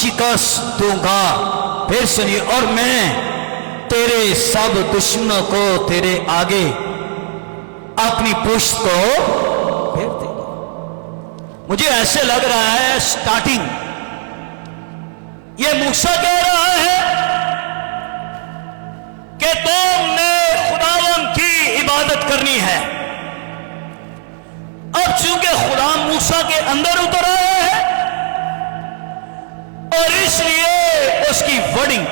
شکست دوں گا۔ پھر سنیے، اور میں تیرے سب دشمنوں کو تیرے آگے اپنی پشت کو پھیر دے گا۔ مجھے ایسے لگ رہا ہے سٹارٹنگ یہ موسیٰ کہہ رہا ہے کہ تم نے خداوند کی عبادت کرنی ہے۔ اب چونکہ خدا موسیٰ کے اندر اتر آیا ہے اور اس لیے اس کی ورڈنگ،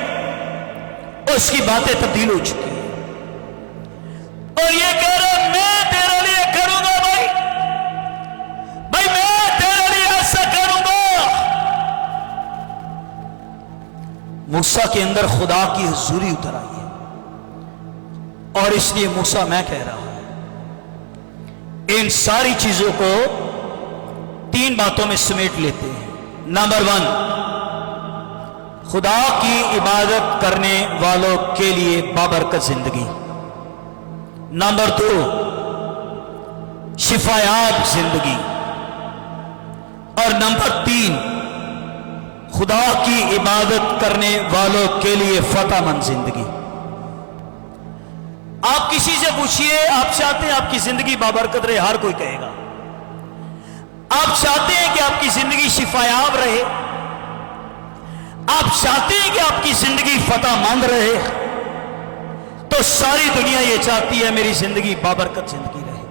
اس کی باتیں تبدیل ہو چکی ہیں اور یہ کہہ رہا ہے میں تیرے لیے کروں گا، بھائی میں تیرے لیے ایسا کروں گا۔ موسیٰ کے اندر خدا کی حضوری اتر آئی ہے اور اس لیے موسیٰ میں کہہ رہا ہوں ان ساری چیزوں کو 3 باتوں میں سمیٹ لیتے ہیں۔ نمبر 1، خدا کی عبادت کرنے والوں کے لیے بابرکت زندگی۔ نمبر 2، شفایاب زندگی، اور نمبر 3، خدا کی عبادت کرنے والوں کے لیے فتح مند زندگی۔ آپ کسی سے پوچھئے آپ چاہتے ہیں آپ کی زندگی بابرکت رہے، ہر کوئی کہے گا۔ آپ چاہتے ہیں کہ آپ کی زندگی شفایاب رہے، آپ چاہتے ہیں کہ آپ کی زندگی فتح مند رہے، تو ساری دنیا یہ چاہتی ہے میری زندگی بابرکت زندگی رہے۔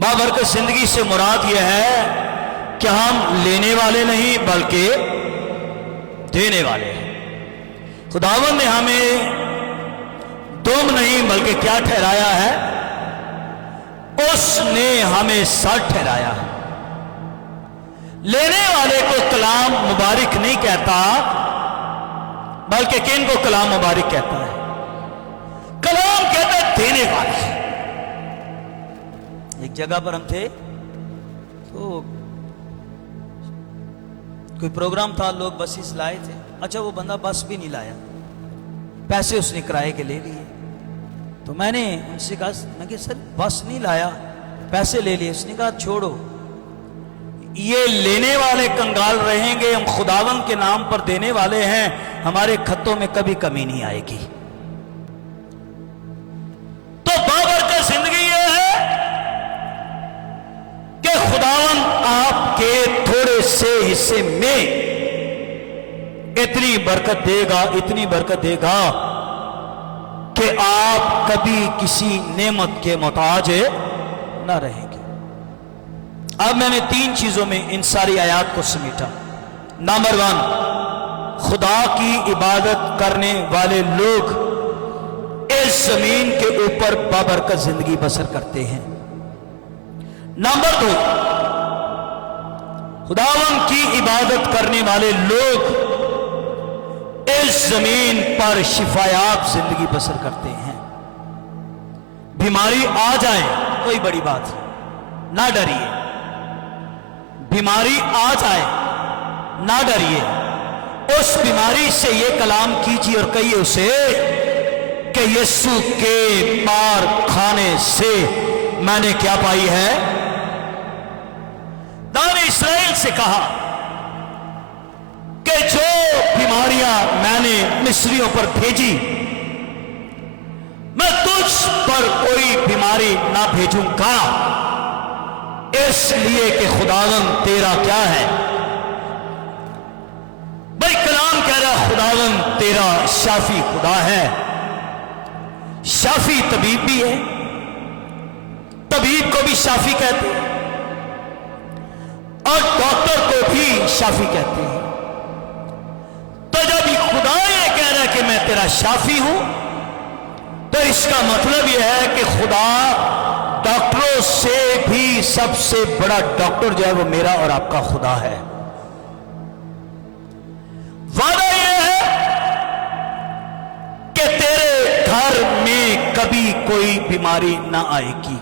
بابرکت زندگی سے مراد یہ ہے کہ ہم لینے والے نہیں بلکہ دینے والے ہیں۔ خداوند نے ہمیں تم نہیں بلکہ کیا ٹھہرایا ہے؟ اس نے ہمیں سر ٹھہرایا ہے۔ لینے والے کو کلام مبارک نہیں کہتا بلکہ کن کو کلام مبارک کہتا ہے؟ کلام کہتا ہے دینے والے۔ ایک جگہ پر ہم تھے تو کوئی پروگرام تھا، لوگ بسیز لائے تھے، اچھا وہ بندہ بس بھی نہیں لایا، پیسے اس نے کرائے کے لے لیے، تو میں نے ان سے کہا، میں کہ سر بس نہیں لایا پیسے لے لیے، اس نے کہا چھوڑو، یہ لینے والے کنگال رہیں گے، ہم خداوند کے نام پر دینے والے ہیں، ہمارے خطوں میں کبھی کمی نہیں آئے گی۔ تو بابرکت زندگی یہ ہے کہ خداوند آپ کے تھوڑے سے حصے میں اتنی برکت دے گا، اتنی برکت دے گا کہ آپ کبھی کسی نعمت کے محتاج نہ رہیں گے۔ اب میں نے 3 چیزوں میں ان ساری آیات کو سمیٹا۔ نمبر 1، खुदा की इबादत करने वाले लोग इस जमीन के ऊपर बाबरकत जिंदगी बसर करते हैं। नंबर 2, खुदावंद की इबादत करने वाले लोग इस जमीन पर शिफायाब जिंदगी बसर करते हैं। बीमारी आ जाए कोई बड़ी बात नहीं, ना डरिए। बीमारी आ जाए ना डरिए, उस बीमारी से ये कलाम कीजिए और कहिए उसे कि यीशु के मार खाने से मैंने क्या पाई है। दाने इस्राएल से कहा कि जो बीमारियां मैंने मिस्रियों पर भेजी, मैं तुझ पर कोई बीमारी ना भेजूंगा, इसलिए कि खुदावंद तेरा क्या है। भाई कलाम कह रहा खुदावंद तेरा शाफी खुदा है। शाफी तबीब भी है, तबीब को भी शाफी कहते हैं और डॉक्टर को भी शाफी कहते हैं। तो जब खुदा ये कह रहा है कि मैं तेरा शाफी हूं, तो इसका मतलब यह है कि खुदा डॉक्टरों से भी सबसे बड़ा डॉक्टर जो है वो मेरा और आपका खुदा है। वादा यह है कि तेरे घर में कभी कोई बीमारी ना आएगी।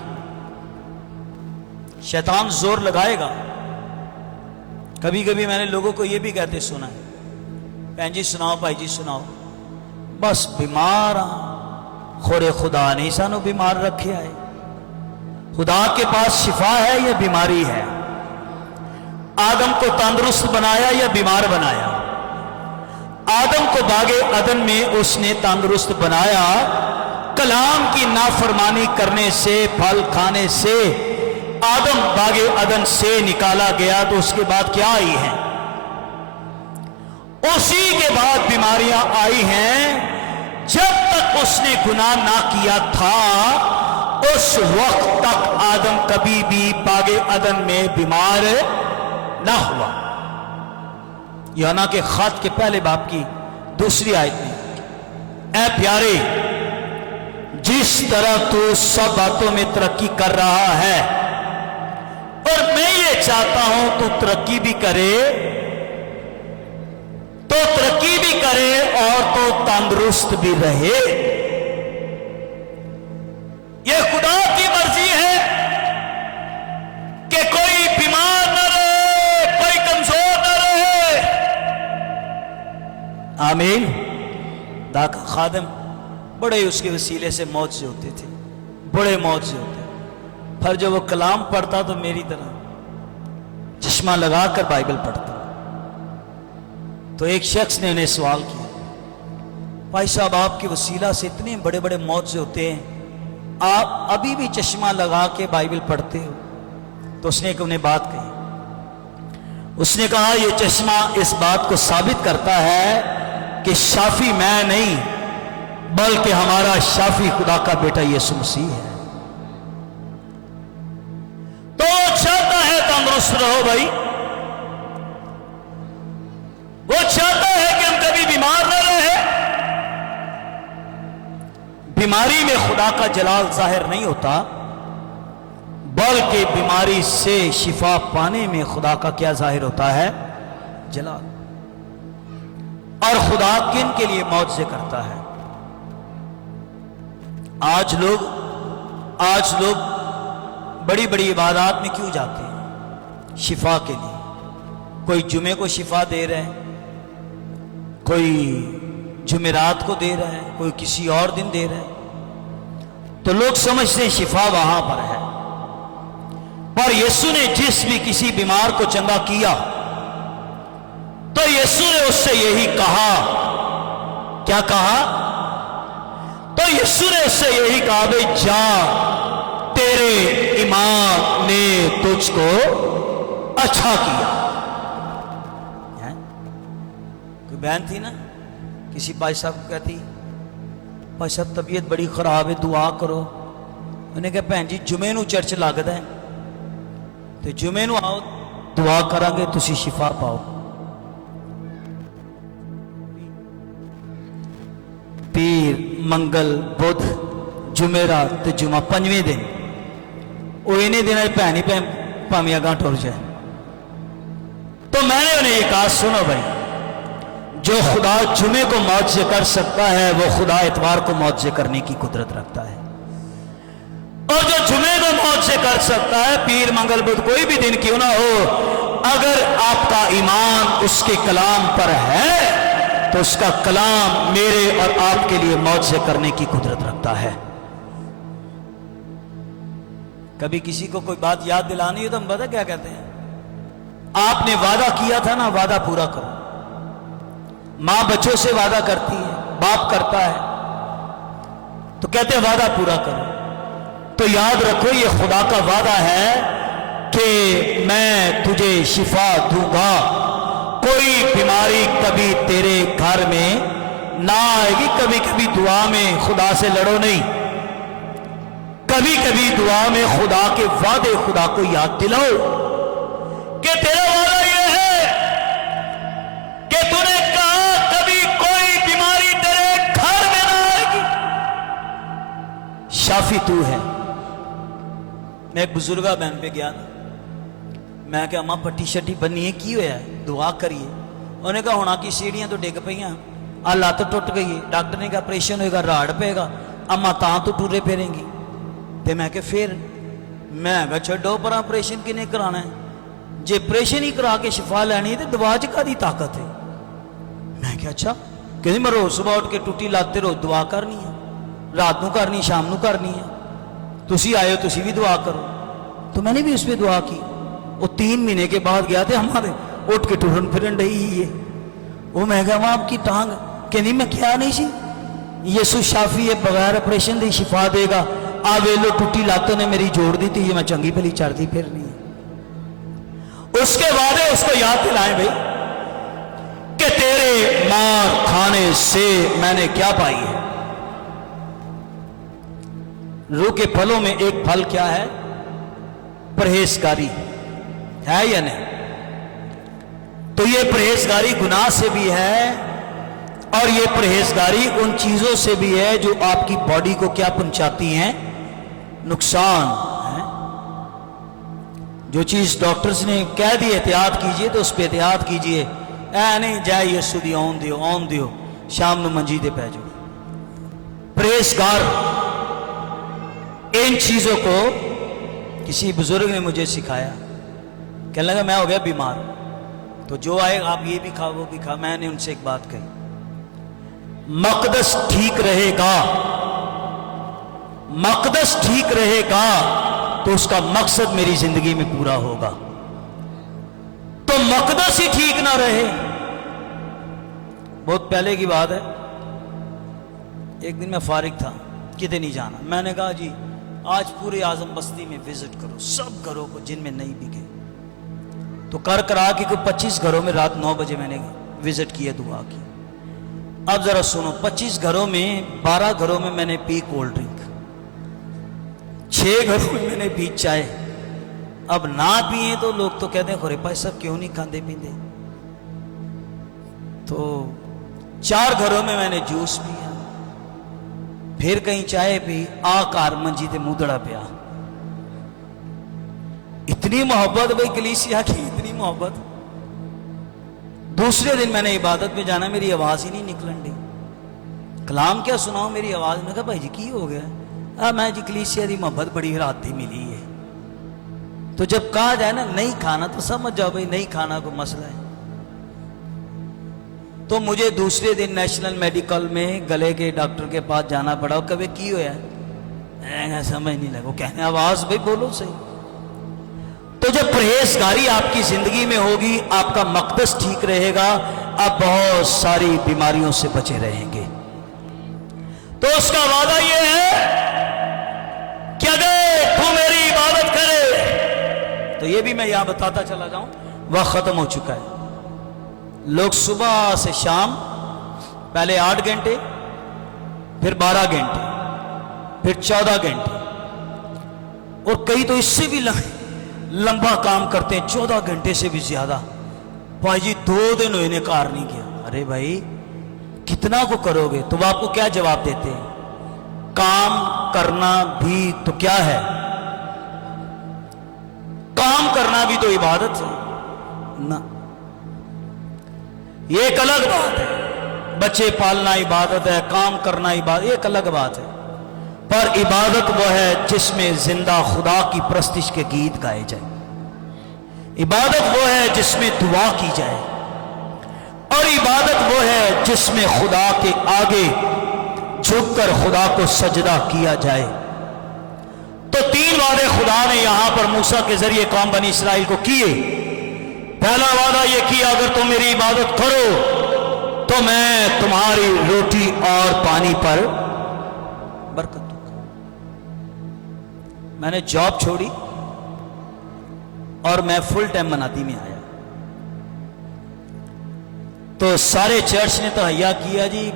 शैतान जोर लगाएगा। कभी कभी मैंने लोगों को यह भी कहते सुना है, भैन जी सुनाओ, भाई जी सुनाओ, बस बीमार खोरे खुदा नहीं सानू बीमार रखे आए। खुदा के पास शिफा है या बीमारी है। आदम को तंदुरुस्त बनाया या बीमार बनाया। आदम को बागे अदन में उसने तंदुरुस्त बनाया। कलाम की नाफरमानी करने से, फल खाने से आदम बागे अदन से निकाला गया, तो उसके बाद क्या आई है? उसी के बाद बीमारियां आई हैं। जब तक उसने गुनाह ना किया था, उस वक्त तक आदम कभी भी बागे अदन में बीमार ना हुआ। यूहन्ना के खत के पहले बाब की 2 आयत में, ऐ प्यारे, जिस तरह तू सब बातों में तरक्की कर रहा है और मैं ये चाहता हूं तू तरक्की भी करे, तो तरक्की भी करे और तो तंदुरुस्त भी रहे। यह खुदा की मर्जी है कि कोई बीमार न रहे, कोई कमजोर न रहे। आमीन। खुदा का खादिम बड़े उसके वसीले से मौत से होते थे, बड़े मौत से होते, पर जब वो कलाम पढ़ता तो मेरी तरह चश्मा लगाकर बाइबल पढ़ता। तो एक शख्स ने उन्हें सवाल किया, भाई साहब आपके वसीला से इतने बड़े बड़े मौत से होते हैं, आप अभी भी चश्मा लगा के बाइबल पढ़ते हो? तो उसने एक उन्हें बात कही। उसने कहा यह चश्मा इस बात को साबित करता है कि शाफी मैं नहीं, बल्कि हमारा शाफी खुदा का बेटा यीशु मसीह है। तो चाहता है तंदुरुस्त रहो भाई, वो चाहता है कि हम कभी बीमार न रहे। बीमारी में खुदा का जलाल जाहिर नहीं होता, बल्कि बीमारी से शिफा पाने में खुदा का क्या जाहिर होता है? जलाल। और खुदा किन के लिए मौत से करता है? आज लोग बड़ी बड़ी इबादत में क्यों जाते हैं? शिफा के लिए। कोई जुमे को शिफा दे रहे हैं, कोई जुमेरात को दे रहा है, कोई किसी और दिन दे रहा है। तो लोग समझते हैं शिफा वहां पर है, पर यीशु ने जिस भी किसी बीमार को चंगा किया, तो यीशु ने उससे यही कहा। क्या कहा? तो यीशु ने उससे यही कहा, भाई जा, तेरे ईमान ने तुझको अच्छा किया। कोई बहन थी ना, किसी भाई साहब को कहती, भाई साहब तबीयत बड़ी खराब है, दुआ करो। उन्हें कहा भैन जी जुमे नू चर्च लगता है, तो जुमे नू आओ, दुआ करांगे, तुसी शिफा पाओ। मंगल बुध जुमेरात ते जुमा 5वें दिन वो इन्हें दिन भैन ही भावें अगां टुर जाए। तो मैंने उन्हें ये कहा सुनो भाई, जो खुदा जुमे को मौजे कर सकता है वो खुदा इतवार को मौजे करने की कुदरत रखता है, और जो जुमे को मौजे कर सकता है पीर मंगल बुध कोई भी दिन क्यों ना हो, अगर आपका ईमान उसके कलाम पर है तो उसका कलाम मेरे और आपके लिए मौजे करने की कुदरत रखता है। कभी किसी को कोई बात याद दिलानी हो तो हम पता क्या कहते हैं, आपने वादा किया था ना, वादा पूरा करो। मां बच्चों से वादा करती है, बाप करता है, तो कहते हैं वादा पूरा करो। तो याद रखो ये खुदा का वादा है कि मैं तुझे शिफा दूंगा, कोई बीमारी कभी तेरे घर में ना आएगी। कभी कभी दुआ में खुदा से लड़ो नहीं, कभी कभी दुआ में खुदा के वादे खुदा को याद दिलाओ कि तेरा वादा यह है कि तूने कहा कभी कोई बीमारी तेरे घर में ना आएगी। शाफी तू है। मैं एक बुजुर्गा बहन पे गया ना, मैं क्या अम्मा पट्टी शट्टी बनी है की होया है, दुआ करिए। उन्हें कहा होना की सीढ़ियां तो डिग पईयां, आ लत्त टुट गई है, डॉक्टर ने कहा ऑपरेशन होएगा, राड़ पेगा, अम्मा तां तो टुरे फिरेंगी। तो मैं क्या फिर मैं छो पर ऑपरेशन किने कराना है, जे ऑपरेशन ही करा के शिफा लैनी है तो दुआ च कादी ताकत है। मैं क्या अच्छा, कहती मैं रोज सुबह उठ के टुटी लाते रोज दुआ करनी है, रात को करनी, शाम को करनी है, तुसी आए हो तुसी भी दुआ करो। तो मैंने भी उस पर दुआ की। वो 3 महीने के बाद गया थे, हमारे उठ के टुरन फिरन रही ही है। वो मैं कहा आपकी टांग, कहनी मैं क्या नहीं सी, यीशु शाफी है, बगैर ऑपरेशन दी शिफा देगा। आ वेलो टूटी लातों ने मेरी जोड़ दी थी, ये मैं चंगी भली चढ़ती फिरनी है। उसके बाद उसको याद दिलाएं भाई कि तेरे मार खाने से मैंने क्या पाई है। रूह के फलों में एक फल क्या है, परहेजगारी है या नहीं। तो ये परहेजगारी गुनाह से भी है, और ये परहेजगारी उन चीजों से भी है जो आपकी बॉडी को क्या पहुंचाती हैं, नुकसान है। जो चीज डॉक्टर्स ने कह दी एहतियात कीजिए तो उस पर एहतियात कीजिए, ऐ नहीं जाए यीशु दी आउन दियो शाम ਨੂੰ मंजी दे पै जाओ। परहेजगार इन चीजों को किसी बुजुर्ग ने मुझे सिखाया, कहने लगा मैं हो गया बीमार, तो जो आए आप ये भी खाओ वो भी खाओ। मैंने उनसे एक बात कही, मकदस ठीक रहेगा, मकदस ठीक रहेगा तो उसका मकसद मेरी जिंदगी में पूरा होगा। तो मकदस ही ठीक ना रहे, बहुत पहले की बात है, एक दिन मैं फारिग था, कितने नहीं जाना, मैंने कहा जी आज पूरे आजम बस्ती में विजिट करो सब घरों को जिनमें नहीं बिके। तो कर करा के 25 घरों में रात 9 बजे मैंने विजिट किया, दुआ की। अब जरा सुनो, 25 घरों में 12 घरों में मैंने पी कोल्ड ड्रिंक, 6 घरों में मैंने पी चाय। अब ना पिए तो लोग तो कहते हैं खोरे भाई सब क्यों नहीं खाते पीते। तो 4 घरों में मैंने जूस पिया, फिर कहीं चाय पी, आ कार मंजी ते मुदड़ा पिया। इतनी मोहब्बत भाई कलीसिया की, इतनी मोहब्बत। दूसरे दिन मैंने इबादत में जाना, मेरी आवाज ही नहीं निकलन दी, कलाम क्या सुनाओ मेरी आवाज। मैं कहा भाई जी की हो गया, मैं जी कलीसिया की मोहब्बत बड़ी राती मिली है। तो जब कहा जाए ना नहीं खाना तो समझ जाओ भाई नहीं खाना को मसला है। तो मुझे दूसरे दिन नेशनल मेडिकल में गले के डॉक्टर के पास जाना पड़ा। कभी की हो समझ नहीं लगा, कहने आवाज भाई बोलो सही। तो जब परहेजगारी आपकी जिंदगी में होगी, आपका मकदस ठीक रहेगा, आप बहुत सारी बीमारियों से बचे रहेंगे। तो उसका वादा यह है कि अगर तू मेरी इबादत करे, तो यह भी मैं यहां बताता चला जाऊं, वह खत्म हो चुका है। लोग सुबह से शाम पहले 8 घंटे, फिर 12 घंटे, फिर 14 घंटे, और कई तो इससे भी लंबा काम करते हैं, 14 घंटे से भी ज्यादा। भाई जी 2 दिन हुए इन्हें कार नहीं किया। अरे भाई कितना को करोगे? तो वो आपको क्या जवाब देते हैं? کرنا بھی تو کیا ہے؟ کام کرنا بھی تو عبادت ہے نا، یہ ایک الگ بات ہے۔ بچے پالنا عبادت ہے، کام کرنا عبادت، ایک الگ بات ہے۔ پر عبادت وہ ہے جس میں زندہ خدا کی پرستش کے گیت گائے جائیں، عبادت وہ ہے جس میں دعا کی جائے، اور عبادت وہ ہے جس میں خدا کے آگے جھک کر خدا کو سجدہ کیا جائے۔ تو تین وعدے خدا نے یہاں پر موسیٰ کے ذریعے قوم بنی اسرائیل کو کیے۔ پہلا وعدہ یہ کیا، اگر تم میری عبادت کرو تو میں تمہاری روٹی اور پانی پر برکت دوں گا۔ میں نے جاب چھوڑی اور میں فل ٹائم منادی میں آیا، تو سارے چرچ نے تو حیا کیا جی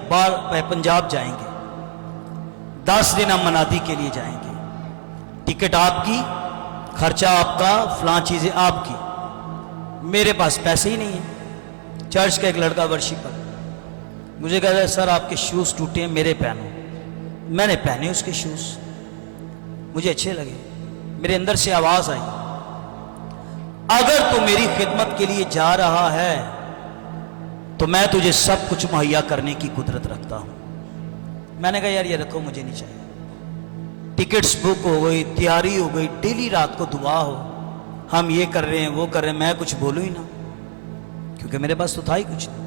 پنجاب جائیں گے، 10 دن ہم منادی کے لیے جائیں گے، ٹکٹ آپ کی، خرچہ آپ کا، فلاں چیزیں آپ کی۔ میرے پاس پیسے ہی نہیں ہیں۔ چرچ کا ایک لڑکا ورشپر مجھے کہتا ہے سر آپ کے شوز ٹوٹے ہیں، میرے پہنو۔ میں نے پہنے اس کے شوز، مجھے اچھے لگے، میرے اندر سے آواز آئی، اگر تو میری خدمت کے لیے جا رہا ہے تو میں تجھے سب کچھ مہیا کرنے کی قدرت رکھتا ہوں۔ میں نے کہا یار یہ رکھو، مجھے نہیں چاہیے۔ ٹکٹس بک ہو گئی، تیاری ہو گئی، ڈیلی رات کو دعا ہو، ہم یہ کر رہے ہیں وہ کر رہے ہیں، میں کچھ بولوں ہی نہ، کیونکہ میرے پاس تو تھا ہی کچھ نہیں۔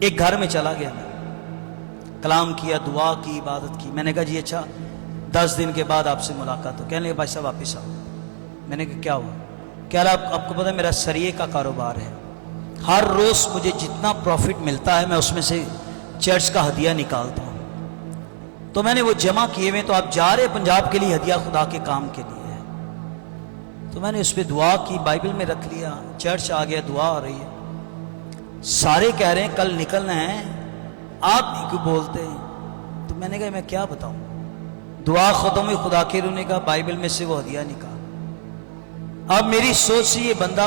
ایک گھر میں چلا گیا، میں کلام کیا، دعا کی، عبادت کی۔ میں نے کہا جی اچھا 10 دن کے بعد آپ سے ملاقات ہو۔ کہنے لگے بھائی صاحب واپس آؤ۔ میں نے کہا کیا ہوا؟ کہہ رہا آپ کو پتہ ہے میرا سریے کا کاروبار ہے، ہر روز مجھے جتنا پروفٹ ملتا ہے میں اس میں سے چرچ کا ہدیہ نکالتا ہوں، تو میں نے وہ جمع کیے ہوئے، تو آپ جا رہے پنجاب کے لیے، ہدیہ خدا کے کام کے لیے ہے۔ تو میں نے اس پہ دعا کی، بائبل میں رکھ لیا، چرچ آ گیا، دعا ہو رہی ہے، سارے کہہ رہے ہیں کل نکلنا ہے، آپ نہیں کیوں بولتے ہیں؟ تو میں نے کہا میں کیا بتاؤں، دعا ختم ہوئی، خدا کے روح نے کہا بائبل میں سے وہ ہدیہ نکال۔ اب میری سوچ سے یہ بندہ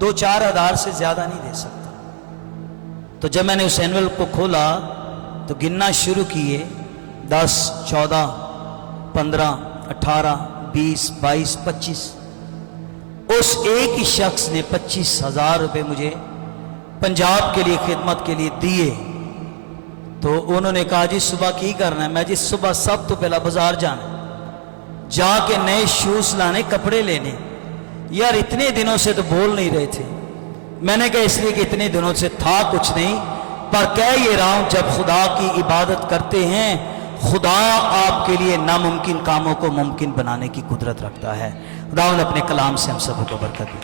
2-4 ہزار سے زیادہ نہیں دے سکتا۔ تو جب میں نے اس اینول کو کھولا تو گننا شروع کیے، 10 14 15 18 20 22 25، اس ایک ہی شخص نے 25,000 روپے مجھے پنجاب کے لیے خدمت کے لیے دیے۔ تو انہوں نے کہا جی صبح کی کرنا ہے؟ میں جی صبح سب تو پہلا بازار جانا، جا کے نئے شوز لانے، کپڑے لینے۔ یار اتنے دنوں سے تو بول نہیں رہے تھے۔ میں نے کہا اس لیے کہ اتنے دنوں سے تھا کچھ نہیں، پر کہہ یہ رہا ہوں جب خدا کی عبادت کرتے ہیں خدا آپ کے لیے ناممکن کاموں کو ممکن بنانے کی قدرت رکھتا ہے۔ خداوند اپنے کلام سے ہم سب کو برکت دے۔